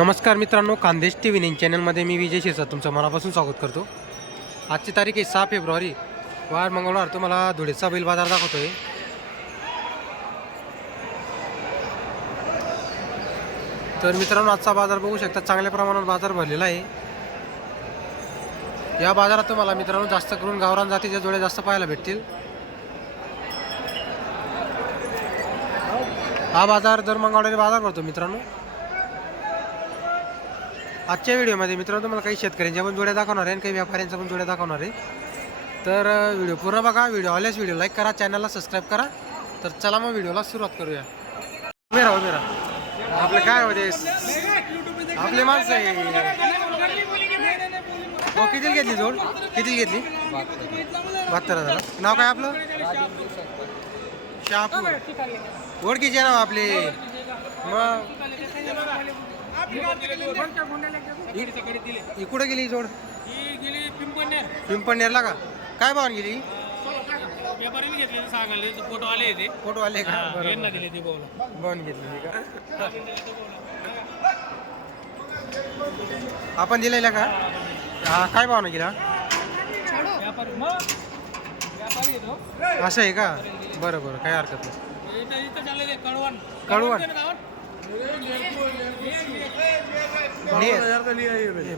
नमस्कार मित्रांनो Khandesh T V nine चॅनलमध्ये मी विजय शिरसा तुमचं मनापासून स्वागत करतो. आजची तारीख आहे सहा फेब्रुवारी. वार मंगळवार. तुम्हाला धुळेचा बैल बाजार दाखवतोय. तर मित्रांनो आजचा बाजार बघू शकता. चांगल्या प्रमाणात बाजार भरलेला आहे. या बाजारात तुम्हाला मित्रांनो जास्त करून गावरान जातीच्या जोड्या जास्त पाहायला भेटतील. हा बाजार दर मंगळवारी बाजार भरतो मित्रांनो. आजच्या व्हिडिओमध्ये मित्रांनो तुम्हाला काही शेतकऱ्यांच्या पण जोड्या दाखवणार आहे आणि काही व्यापाऱ्यांच्या पण जोड्या दाखवणार आहे. तर व्हिडिओ पूर्ण बघा. व्हिडिओ आल्यास व्हिडिओ लाईक करा चॅनलला सबस्क्राईब करा. तर चला मग व्हिडिओला सुरुवात करूया. उभे राहा उभे राहा. आपले काय होते आपले माणसं आहे. हो किती घेतली जोड? किती घेतली? बहात्तर हजार. नाव काय आपलं? शहापूर. ओळखीचे आहे ना आपले. मग? ही कुठं गेली ही जोड. पिंपणनेरला का? काय भावान गेली? व्यापाऱ्यांनी घेतले सांगाले फोटो आले ते फोटो आले का यांना दिले ते बोला. भावान घेतली का? आपण दिलेला का? हा काय भावना गेला? असं आहे का? बरं बरं काय हरकत नाही. कळवण कळवण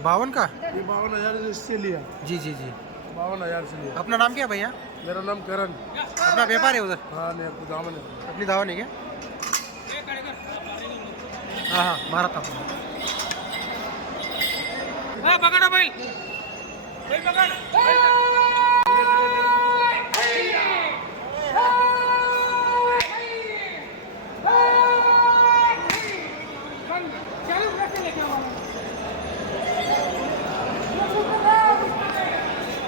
बावन का ये बावन हज़ार से लिया। जी जी जी। बावन हज़ार से लिया। अपना नाम क्या भैया? मेरा नाम करण। अपना व्यापार है उधर? हाँ नहीं दामन है। अपनी दावा नहीं क्या? हाँ हाँ मारा था। आपने. पकडा बैल पकड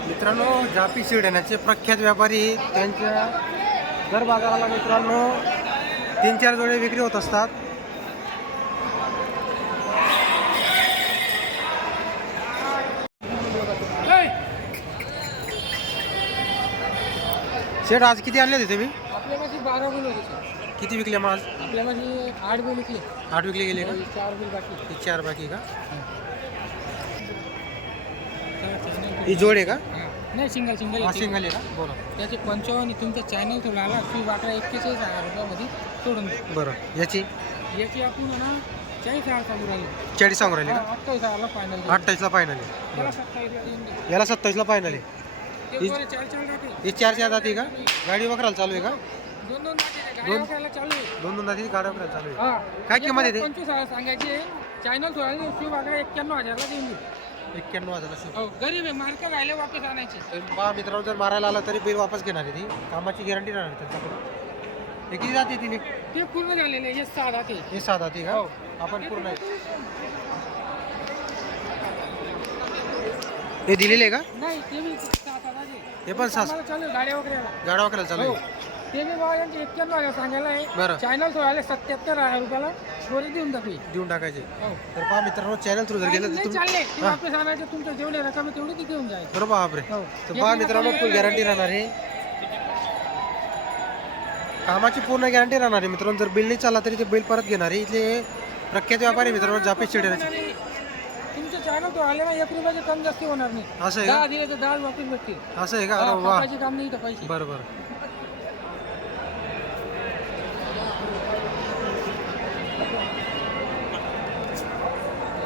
मित्रांनो जापी शिवड्याण्याचे प्रख्यात व्यापारी त्यांच्या दर बाजाराला मित्रांनो तीन चार जोडे विक्री होत असतात. शेठ आज किती आणले होते तुम्ही? आपल्या माझी बारा बैल होते. किती विकले मग आज? आपल्या माझी आठ बैल इकले आठ विकले गेले का? चार बैल बाकी. ही चार बाकी का? ही. जोड आहे का? नाही सिंगल सिंगल हा सिंगल आहे का? बोला त्याचे पंचावन्न तुमचा चॅनल थोडा आला तू वाटा एक्केचाळीस हजार रुपयामध्ये सोडून दे बरं. याची? याची आपण आहे ना चाळीस हजार चालू राहील. चाळीस सांगू राहिले का? अठ्ठावीस हजारला फायनल अठ्ठावीसला फायनल आहे. त्याला देऊन. याला सत्तावीसला फायनल आहे. ते बरं चार चार हे चार चार जाती का? गाडी वगैरे चालू आहे का? दोन दोन जाते दोन? गाड्या वगैरे चालू आहे. दोन दोन जाती गाडी वगैरे चालू आहे. हा. काय किंमत येते? पंचवीस हजार सांगायचे चॅनल शिव बघा एक्क्याण्णव हजारला देऊन देऊ एक्क्याण्णव हजार हो गरीब आहे मार्क राहिले वापस आणायचे. बा मित्रांनो जर मारायला आला तरी बिल वापस घेणार आहे ती. कामाची गॅरंटी राहणार आहे त्यांच्याकडे हे किती जाते तिने? ते पूर्ण झालेले हे सहा जाते हे सात जाती का? हो. आपण पूर्ण आहे हे दिलेले आहे का? नाही ते बी सहा सहा जाते हे पण सहा आम्हाला चालू आहे, गाड्या वगैरे चालू हो. आहे ते बी बाबा यांचे हजार सांगायला बरं. आहे चॅनल सोडायला सत्याहत्तर हजार रुपयाला गोरी देऊन टाकली देऊन टाकायचे. हो. तर पहा मित्रांनो चॅनल थ्रू जर गेलं तर नाही चालले. ते. वापस आणायचे तुमच्या जेवढे रक्कम आहे तेवढी ती देऊन जायचं. बरोबर बापरे. हो. तर पहा मित्रांनो फुल गॅरंटी राहणार आहे. कामाची पूर्ण गॅरंटी राहणार आहे. मित्रांनो जर बिल नाही चालला तरी ते बिल परत घेणार आहे. इथले प्रख्यात व्यापारी आहे मित्रांनो जापी तुमचं चॅनल तो आले ना एक रुपयाचे कम जास्ती होणार नाही. असं आहे का? दहा दिले तर दहा वापस भेटतील. असं आहे का? अरे वा. कापायचे काम नाही तर पैसे. बरं बरं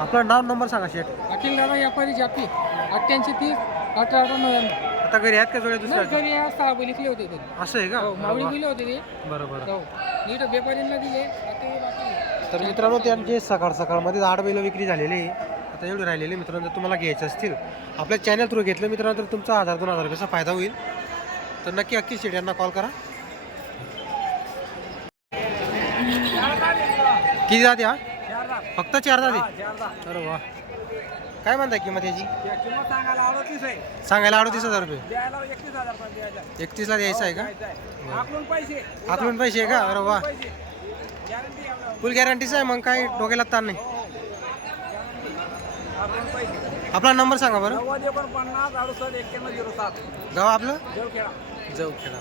आपलं नाव नंबर सांगा शेठ. अखिल दादा व्यापारी जापी अठ्ठ्याऐंशी तीस अठरा अठरा नव्याण्णव. आता घरी आहेत का जोड्या नाही दुसऱ्या घरी आज सहा बैल इकले होते असं आहे का? हो मावळी वा. बैल होते ते. बरं बरं हो. नीट व्यापाऱ्यांना दिले आता हे बाकी आहे. तर मित्रांनो त्यांचे सकाळ सकाळमध्ये आठ बैल विक्री झालेली आहे. आता एवढे राहिलेले मित्रांनो जर तुम्हाला घ्यायचे असतील आपल्या चॅनल थ्रू घेतलं मित्रांनो तर तुमचा हजार दोन हजार रुपयाचा फायदा होईल. तर नक्की अक्की शेट यांना कॉल करा. किती जाते हा? फक्त चार जाते अरे वा. काय म्हणताय किंमत याची? सांगायला अडतीस हजार रुपये. एकतीसला द्यायचं आहे का? आकलून पैसे आहे का? अरे वा. गॅरंटी फुल गॅरंटीच आहे मग काय डोक्याला ताण नाही. आपला नंबर सांगा बरं. नव्वद एकोणपन्नास अडुसष्ट एक्क्याण्णव झिरो सात. गाव आपलं? जवखेडा.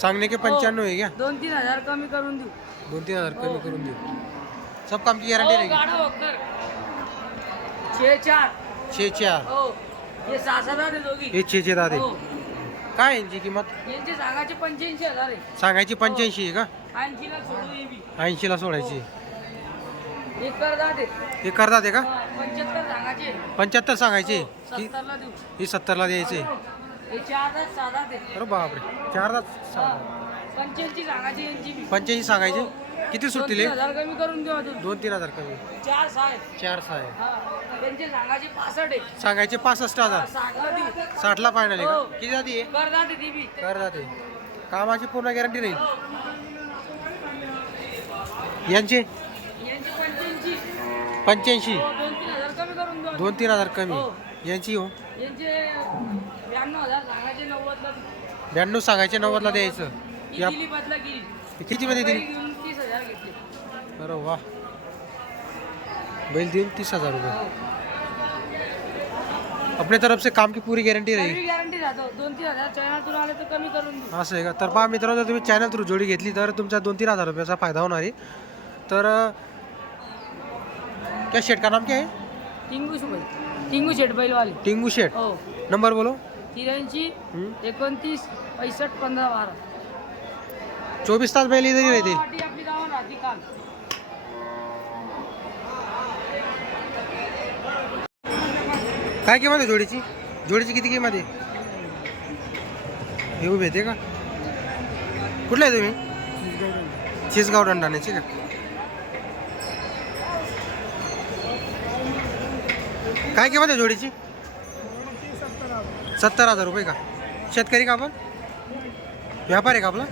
सांगने के पंच्याण्णव आहे क्या? दोन तीन हजार कमी करून देऊ. दोन तीन हजार कमी करून देऊ. सब काम की गॅरंटी हो, रहेगी गाडा वक्कर. छे चार. छे चार. हो. हे दोघी. हे छे छे दादे हो. काय यांची किंमत? यांचे सांगायचे पंच्याऐंशी हजार आहे. सांगायची पंच्याऐंशी आहे का? ऐंशीला सोडू हे बी. ऐंशीला सोडायची. एक कर जाते हे करतात का? पंच्याहत्तर सांगायचे. पंच्याहत्तर सांगायची. हो, ही सत्तरला देऊ. ही सत्तरला द्यायची. हे चार अरे बापरे चार दात पंच्याऐंशी सांगायचे यांची बी पंच्याऐंशी सांगायचे? किती सुटतील हे? हजार कमी करून देऊ अजून. दोन तीन हजार कमी. चार सहा चार सहा आहे हा त्यांचे सांगायचे पासष्ट आहे सांगायचे पासष्ट हजार. सांगा देऊ साठला फायनल आहे का? हो. किती जाती आहे? कर जाते ती बी. कर जाते कामाची पूर्ण गॅरंटी राहील यांचे? यांचे पंच्याऐंशी. पंच्याऐंशी. हो, दोन तीन हजार कमी करून देऊ दोन तीन हजार कमी. हो. यांची हो? ब्याण्णव सांगायचे नव्वदला द्यायचं. ही या दिली बदला गेली किती मध्ये बैल दिली अरे वा. बैल देऊन तीस हजार रुपये. अपने तरफ से काम की पूरी गॅरंटी राहील? असं आहे का? तर पहा मित्रांनो जर तुम्ही चॅनल थ्रू जोडी घेतली तर तुमचा दोन तीन हजार रुपयाचा फायदा होणार. आहे तर क्या शेट का नाम क्या है? टिंगू सुबह टिंगू शेट बैलवाले. टिंगू शेट हो. नंबर बोलो. त्र्याऐंशी हम्म. एकोणतीस पैसष्ट पंधरा बारा. चोवीस तास बैल इथं राहतील आपली काल. काय किंमत आहे जोडीची? जोडीची किती किंमत आहे? हे उभे येते का? कुठले आहे तुम्ही? चिसगाव दंडाण्याची का काय किंमत आहे जोडीची? सत्तर हजार रुपये का? शेतकरी का आपण? व्यापार आहे का आपला?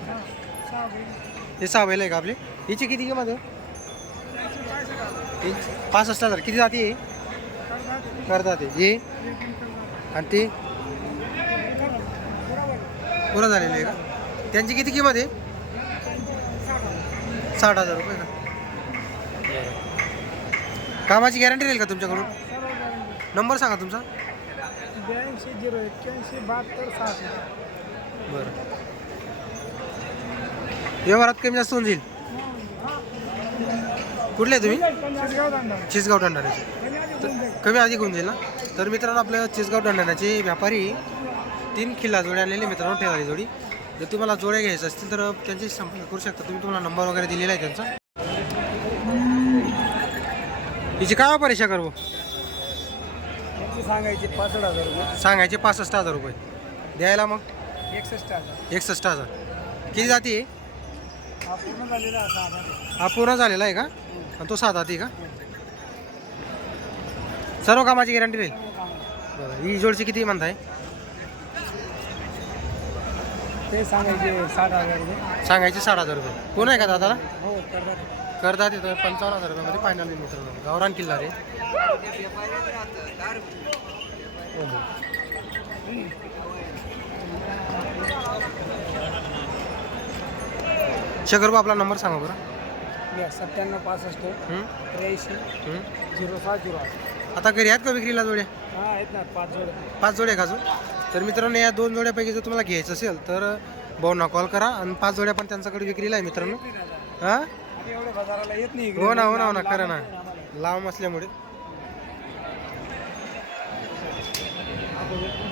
हे सहा बैल आहे का आपले? हिची किती किंमत आहे? पासष्ट हजार. किती जाते करतात ते हे? आणि ते? पुरं झालेलं आहे का? त्यांची किती किंमत आहे? साठ हजार रुपये का? कामाची गॅरंटी राहील का तुमच्याकडून? नंबर सांगा तुमचा. ब्याऐंशी झिरो एक्क्याऐंशी बहात्तर सहाशे बरं. व्यवहारात कमी जास्त होऊन जाईल? कुठले आहे तुम्ही? चिसगाव दांडा चिसगाव दंडाण्याचे कमी अधिक होऊन जाईल. ना? तर मित्रांनो आपल्या चिसगाव दंडाण्याचे व्यापारी तीन खिल्ला जोड्या आणलेले मित्रांनो ठेवाली जोडी. जर तुम्हाला जोड्या घ्यायच्या असतील तर त्यांच्याशी संपर्क करू शकता. तुम्ही तुम्हाला नंबर वगैरे दिलेला आहे त्यांचा. हिची काय परीक्षा करू सांगायचे पासष्ट हजार रुपये. सांगायचे पासष्ट हजार रुपये. द्यायला मग? एकसष्ट हजार. एकसष्ट हजार. किती जाती? आहे हा पूर्ण झालेला असा आधार हा पूर्ण झालेला आहे का? आणि तो सात हाती का? सर्व कामाची गॅरंटी राहील? बरं. ही जोडची किती म्हणताय? ते सांगायचे साठ हजार रुपये. सांगायचे साठ हजार रुपये. कोण आहे का दादाला? हो करतात तिथं पंचावन्न हजार रुपयामध्ये फायनल आहे मित्रांनो गावरान किल्ला रे. हो, हो. शकरबा आपला नंबर सांगा बरं सत्त्याण्णव पासष्ट हं? त्र्याऐंशी हं? झिरो सात झिरो आठ आता घरी आहेत का विक्रीला जोड्या हा आहेत ना पाच जोडे पाच जोड्या का अजून तर मित्रांनो या दोन जोड्यापैकी जर तुम्हाला घ्यायचं असेल तर भाऊना कॉल करा आणि पाच जोड्या पण त्यांच्याकडे विक्रीला आहे मित्रांनो हां आम्ही एवढे बाजाराला येत नाही इकडे. हो ना हो ना हो ना खरं ना. लांब असल्यामुळे Absolutely.